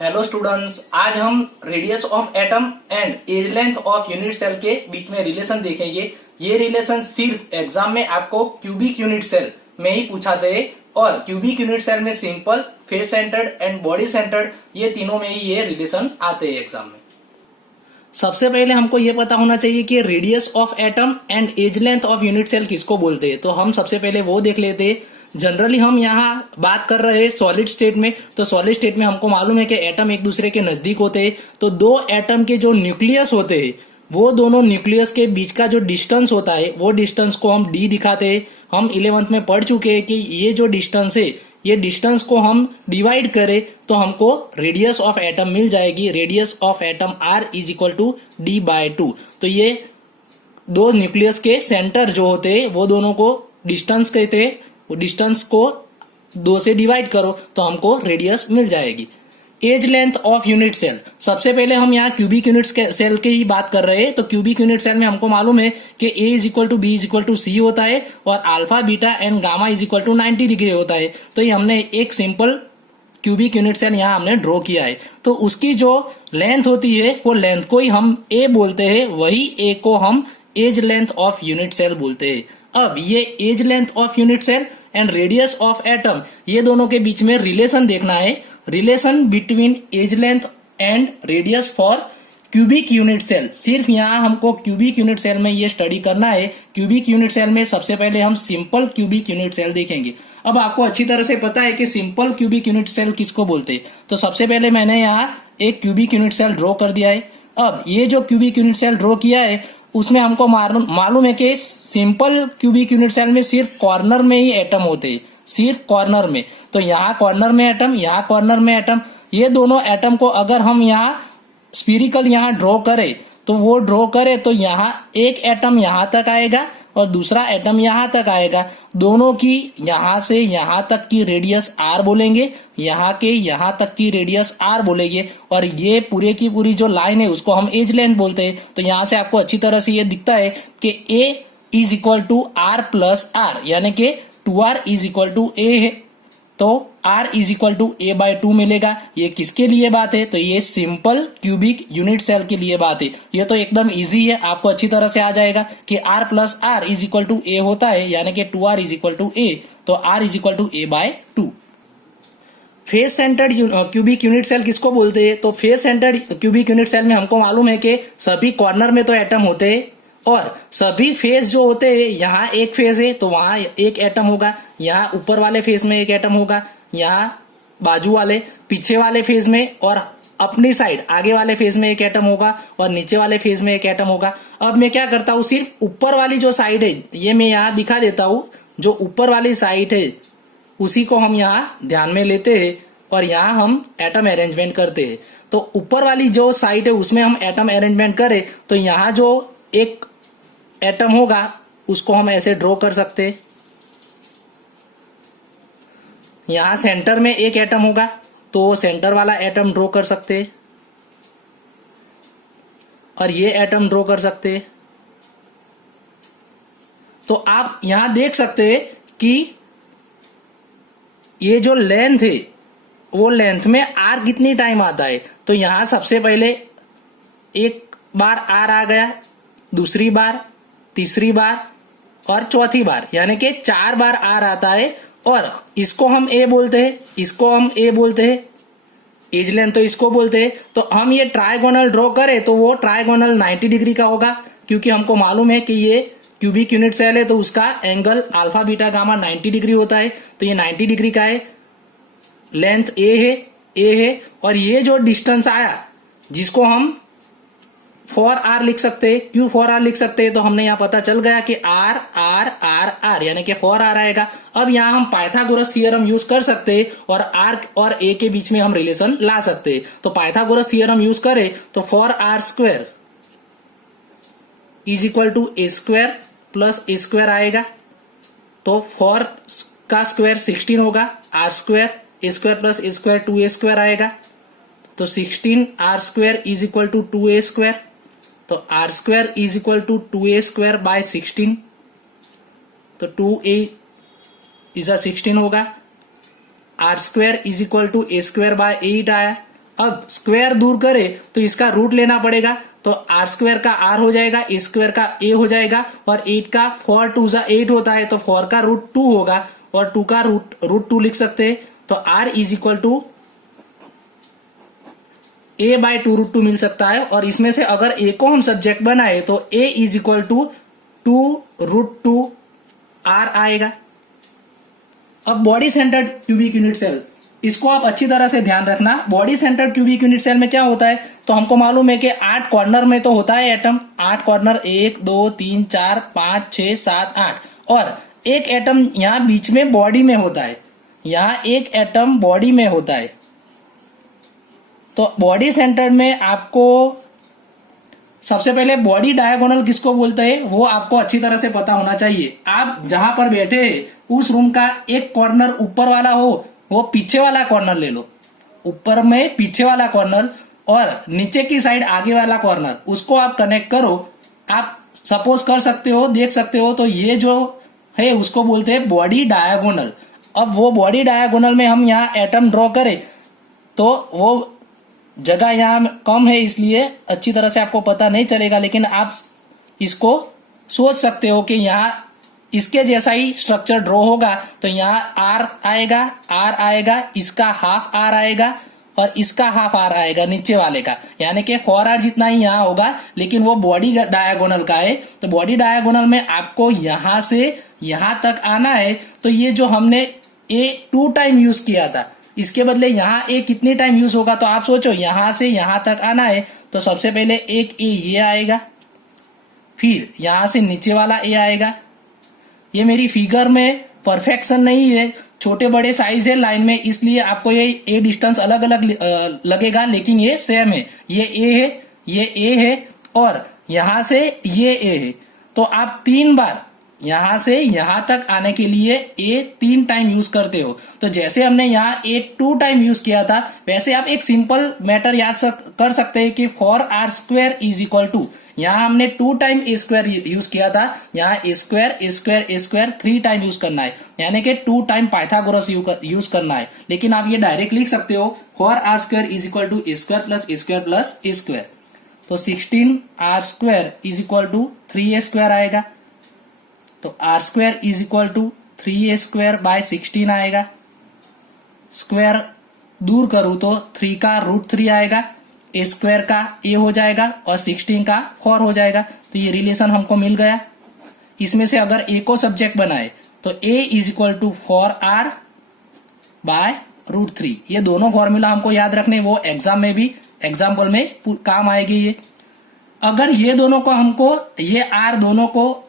Hello students, आज हम radius of atom and edge length of unit cell के बीच में रिलेशन देखेंगे। ये रिलेशन सिर्फ एग्जाम में आपको क्यूबिक यूनिट सेल में ही पूछाते हैं और क्यूबिक यूनिट सेल में simple, face centred and body centred, ये तीनों में ही ये रिलेशन आते हैं एग्जाम में। सबसे पहले हमको ये पता होना चाहिए कि radius of atom and edge length of unit cell किसको बोलते हैं। तो हम सबसे पहले वो देख लेते हैं। जनरली हम यहाँ बात कर रहे हैं सॉलिड स्टेट में। तो सॉलिड स्टेट में हमको मालूम है कि एटम एक दूसरे के नजदीक होते हैं। तो दो एटम के जो न्यूक्लियस होते हैं, वो दोनों न्यूक्लियस के बीच का जो डिस्टेंस होता है, वो डिस्टेंस को हम डी दिखाते हैं। हम 11th में पढ़ चुके हैं कि ये जो डिस्टेंस है, ये डिस्टेंस को हम डिवाइड करें तो हमको रेडियस ऑफ एटम मिल जाएगी। Radius of atom r is equal to d by 2। तो ये दो न्यूक्लियस के सेंटर जो होते हैं, वो दोनों को डिस्टेंस कहते हैं। वो डिस्टेंस को 2 से डिवाइड करो तो हमको रेडियस मिल जाएगी। Edge length of unit cell, सबसे पहले हम यहाँ क्यूबिक यूनिट सेल की ही बात कर रहे हैं। तो क्यूबिक यूनिट सेल में हमको मालूम है कि A is equal to B is equal to C होता है और alpha beta and gamma is equal to 90 degree होता है। तो ये हमने एक सिंपल क्यूबिक यूनिट सेल यहाँ हमने ड्रॉ किया है। तो उसकी जो लेंथ होती है, वो लेंथ को ही हम ए बोलते हैं, वही ए को हम edge length of unit cell बोलते हैं। अब ये edge length of unit cell and radius of atom, ये दोनों के बीच में रिलेशन देखना है। Relation between edge length and radius for cubic unit cell. सिर्फ यहाँ हमको क्यूबिक यूनिट सेल में ये स्टडी करना है। क्यूबिक यूनिट सेल में सबसे पहले हम सिंपल क्यूबिक यूनिट सेल देखेंगे। अब आपको अच्छी तरह से पता है कि सिंपल क्यूबिक यूनिट सेल किसको बोलते हैं। तो सबसे पहले मैंने यहाँ एक क्यूबिक यूनिट सेल ड्रॉ कर दिया है। अब ये जो क्यूबिक यूनिट सेल ड्रॉ किया है, उसमें हमको मालूम है कि सिंपल क्यूबिक यूनिट सेल में सिर्फ कॉर्नर में ही एटम होते हैं, सिर्फ कॉर्नर में। तो यहाँ कॉर्नर में एटम, यहाँ कॉर्नर में एटम, ये दोनों एटम को अगर हम यहाँ स्फीरिकल यहाँ ड्रॉ करें तो वो ड्रॉ करे तो यहाँ एक एटम यहाँ तक आएगा और दूसरा एटम यहाँ तक आएगा। दोनों की यहाँ से यहाँ तक की रेडियस आर बोलेंगे, यहाँ के यहाँ तक की रेडियस आर बोलेंगे और ये पूरे की पूरी जो लाइन है उसको हम एज लेंथ बोलते हैं। तो यहाँ से आपको अच्छी तरह से ये दिखता है कि A is equal to R plus R, यानी कि 2r इज इक्वल टू ए है। तो r is equal to a by 2 मिलेगा। ये किसके लिए बात है? तो ये सिंपल क्यूबिक यूनिट सेल के लिए बात है। ये तो एकदम इजी है, आपको अच्छी तरह से आ जाएगा कि r plus R is equal to A होता है, यानी कि 2r is equal to a. तो r is equal to a by 2। Face centred cubic unit cell किसको बोलते हैं? तो face centred cubic unit cell में हमको मालूम है कि सभी कॉर्नर में तो एटम होते हैं और सभी फेस जो होते हैं, यहाँ एक फेस है तो वहां एक एटम होगा, यहाँ ऊपर वाले फेस में एक एटम होगा, यहाँ बाजू वाले पीछे वाले फेस में और अपनी साइड आगे वाले फेस में एक एटम होगा और नीचे वाले फेस में एक एटम होगा। अब मैं क्या करता हूँ, सिर्फ ऊपर वाली जो साइड है ये मैं यहाँ दिखा देता हूँ। जो ऊपर वाली साइड है उसी को हम यहाँ ध्यान में लेते हैं और यहाँ हम एटम अरेंजमेंट करते हैं। तो ऊपर वाली जो साइड है उसमें हम एटम अरेंजमेंट करें तो यहाँ जो एक एटम होगा उसको हम ऐसे ड्रॉ कर सकते हैं। यहां सेंटर में एक एटम होगा तो सेंटर वाला एटम ड्रॉ कर सकते हैं और ये एटम ड्रॉ कर सकते हैं। तो आप यहां देख सकते हैं कि ये जो लेंथ है, वो लेंथ में आर कितनी टाइम आता है। तो यहां सबसे पहले एक बार आर आ गया, दूसरी बार, तीसरी बार और चौथी बार, यानी कि 4 बार आर आता है और इसको हम ए बोलते हैं, इसको हम ए बोलते हैं, एज लेंथ तो इसको बोलते हैं। तो हम ये ट्राइगोनल ड्रॉ करें तो वो ट्राइगोनल 90 डिग्री का होगा, क्योंकि हमको मालूम है कि ये क्यूबिक यूनिट सेल है तो उसका angle alpha beta gamma 90 degree होता है। तो ये 90 डिग्री का है, लेंथ ए है और ये जो डिस्टेंस आया जिसको हम 4r लिख सकते हैं। क्यों 4r लिख सकते हैं? तो हमने यहाँ पता चल गया कि r r r r यानी कि 4r आएगा। अब यहाँ हम पाइथागोरस थ्योरम यूज कर सकते हैं और r और a के बीच में हम रिलेशन ला सकते हैं। तो पाइथागोरस थ्योरम यूज करें तो 4r square is equal to a square plus a square आएगा। तो 4 का स्क्वायर 16 होगा, r square a square plus a square 2a square आएगा। तो 16r square is equal to 2a square. तो r square is equal to 2a square by 16। तो 2a is 16 होगा। r square is equal to a square by 8 आया। अब square दूर करे तो इसका रूट लेना पड़ेगा, तो आर स्क्वायर का आर हो जाएगा, ए स्क्वायर का ए हो जाएगा, और 8 का 4 2 जा 8 होता है, तो 4 का रूट 2 होगा और 2 का रूट 2 लिख सकते हैं। तो r is equal to a by 2 root 2 मिल सकता है। और इसमें से अगर ए को हम सब्जेक्ट बनाए तो A is equal to 2 root 2 R आएगा। अब body centered cubic unit cell, इसको आप अच्छी तरह से ध्यान रखना। Body centered cubic unit cell में क्या होता है, तो हमको मालूम है कि 8 कॉर्नर में तो होता है एटम, 8 कॉर्नर 1 2 3 4 5 6 7 8, और एक एटम यहां बीच में बॉडी में होता है, यहां एक एटम बॉडी में होता है। तो बॉडी सेंटर्ड में आपको सबसे पहले बॉडी डायगोनल किसको बोलते हैं वो आपको अच्छी तरह से पता होना चाहिए। आप जहां पर बैठे उस रूम का एक कॉर्नर ऊपर वाला हो, वो पीछे वाला कॉर्नर ले लो, ऊपर में पीछे वाला कॉर्नर, और नीचे की साइड आगे वाला कॉर्नर, उसको आप कनेक्ट करो। आप सपोज कर सकते हो, देख सकते हो, तो ये जो है उसको बोलते हैं बॉडी डायगोनल। अब वो बॉडी डायगोनल में हम यहाँ एटम ड्रॉ करें तो वो जगह यहाँ कम है, इसलिए अच्छी तरह से आपको पता नहीं चलेगा, लेकिन आप इसको सोच सकते हो कि यहाँ इसके जैसा ही स्ट्रक्चर ड्रॉ होगा। तो यहाँ आर आएगा, इसका हाफ आर आएगा और इसका हाफ आर आएगा नीचे वाले का, यानी कि 4r जितना ही यहाँ होगा, लेकिन वो बॉडी डायगोनल का है। तो बॉडी डायगोनल में आपको यहां से यहां तक आना है, तो ये जो हमने ए 2 टाइम यूज किया था, इसके बदले यहाँ ए कितनी टाइम यूज होगा, तो आप सोचो यहां से यहां तक आना है, तो सबसे पहले एक ए ये आएगा, फिर यहां से नीचे वाला ए आएगा। ये मेरी फिगर में परफेक्शन नहीं है, छोटे बड़े साइज है लाइन में, इसलिए आपको ये ए डिस्टेंस अलग अलग लगेगा, लेकिन ये सेम है। ये ए है, ये ए है, और यहां से ये ए है। तो आप 3 बार यहां से यहां तक आने के लिए ए 3 टाइम यूज करते हो। तो जैसे हमने यहाँ ए 2 टाइम यूज किया था, वैसे आप एक सिंपल मैटर याद कर सकते हैं कि 4r square is equal to, यहाँ हमने 2 टाइम ए स्क्वायर यूज किया था, यहाँ ए स्क्वायर 3 टाइम यूज करना है, यानी कि 2 टाइम पाइथागोरस यूज करना है। लेकिन आप ये डायरेक्ट लिख सकते हो 4r square is equal to a square plus a square plus a square. तो 16r square is equal to 3a square आएगा। तो r square is equal to 3a square by 16 आएगा। स्क्वायर दूर करूं तो 3 का रूट 3 आएगा, ए स्क्वायर का ए हो जाएगा और 16 का 4 हो जाएगा। तो ये रिलेशन हमको मिल गया। इसमें से अगर ए को सब्जेक्ट बनाए तो A is equal to 4r by root 3। ये दोनों फॉर्मूला हमको याद रखने, वो एग्जाम में भी एग्जाम्पल में काम आएगी। ये अगर ये दोनों को हमको ये आर दोनों को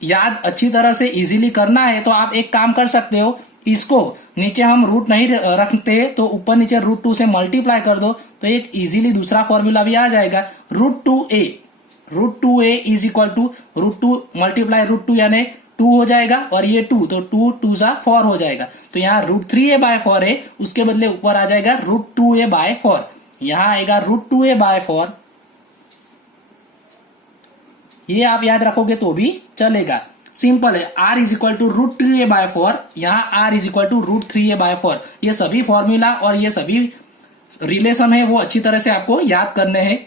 याद अच्छी तरह से इजीली करना है, तो आप एक काम कर सकते हो, इसको नीचे हम रूट नहीं रखते तो ऊपर नीचे रूट 2 से मल्टीप्लाई कर दो, तो एक इजीली दूसरा फॉर्मूला भी आ जाएगा। Root 2a is equal to root 2 multiply root 2 यानी 2 हो जाएगा, और ये 2 तो 2 जा 4 हो जाएगा। तो यहाँ रूट 3a बाय 4 है, उसके बदले ऊपर आ जाएगा रूट 2a बाय 4। यहाँ आएगा रूट 2a बाय 4। ये आप याद रखोगे तो भी चलेगा, सिंपल है। r is equal to root 2a by 4, यहाँ r is equal to root 3a by 4। ये सभी फॉर्मूला और ये सभी रिलेशन है वो अच्छी तरह से आपको याद करने हैं।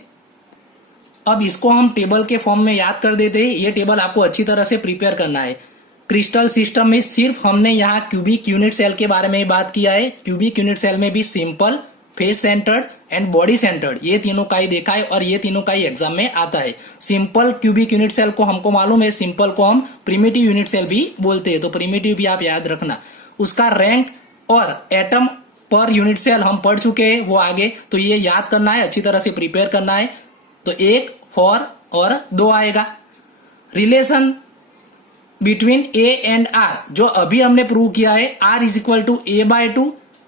अब इसको हम टेबल के फॉर्म में याद कर देते हैं। ये टेबल आपको अच्छी तरह से प्रिपेयर करना है। क्रिस्टल सिस्टम में सिर्फ हमने यहाँ क्यूबिक यूनिट सेल के बारे में बात किया है। क्यूबिक यूनिट सेल में भी simple, face centred and body centred, ये तीनों का ही देखा है और ये तीनों का ही एग्जाम में आता है। सिंपल क्यूबिक यूनिट सेल को हमको मालूम है, सिंपल को हम प्रिमिटिव यूनिट सेल भी बोलते हैं, तो प्रिमिटिव भी आप याद रखना। उसका रैंक और एटम पर यूनिट सेल हम पढ़ चुके हैं, वो आगे, तो ये याद करना है, अच्छी तरह से प्रिपेयर करना है। तो 1, 4 और 2 आएगा। Relation between a and r जो अभी हमने प्रूव किया है, r is equal to a by 2,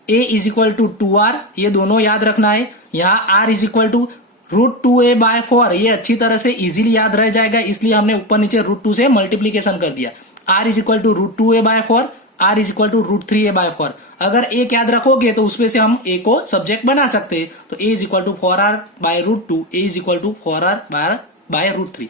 a is equal to 2r, ये दोनों याद रखना है। यहाँ r is equal to root 2a by 4, ये अच्छी तरह से इजीली याद रह जाएगा, इसलिए हमने ऊपर नीचे रूट 2 से मल्टीप्लीकेशन कर दिया। r is equal to root 2a by 4, r is equal to root 3a by 4। अगर एक याद रखोगे तो उसमें से हम a को सब्जेक्ट बना सकते हैं। तो a is equal to 4r by root 2, a is equal to 4r by root 3।